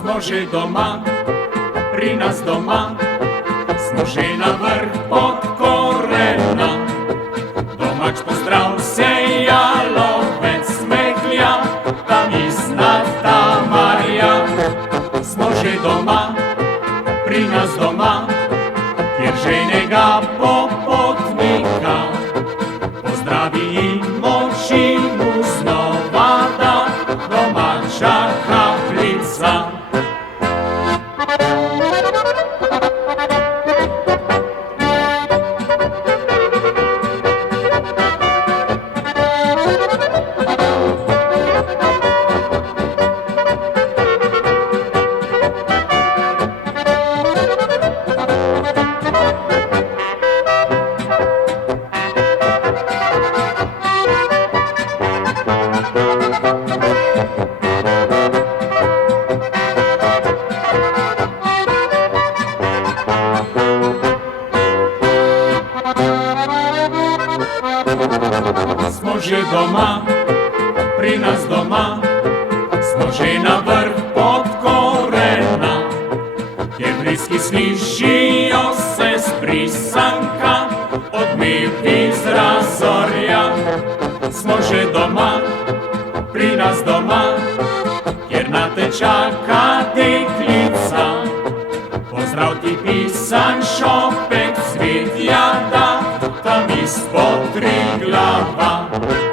Smo že doma, pri nas doma, smo že na vrh pod korena. Domač pozdrav se jalovec smehlja, tam iznata Marja. Smo že doma, pri nas doma, kjer ženega popotnika pozdravi in moči mu znova da domača kapljica. Smo že doma, pri nas doma, smo že na vrh pod korena, kjer bliski slišijo se z brisanka, odmevi z razorja. Smo že doma, pri nas doma, kjer na te čaka deklica, pozdrav ti pisan šopek cvetja da, tam izpod Triglava.